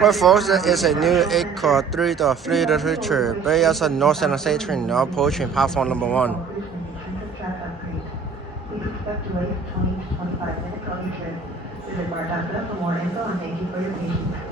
Well, folks, there is a new 8-car 3-door 3-door feature Berryessa North SJ Train now approaching platform number 1. We expect to wait 20 to 25 minutes on each trip. Visit bar.gov for more info and thank you for your patience.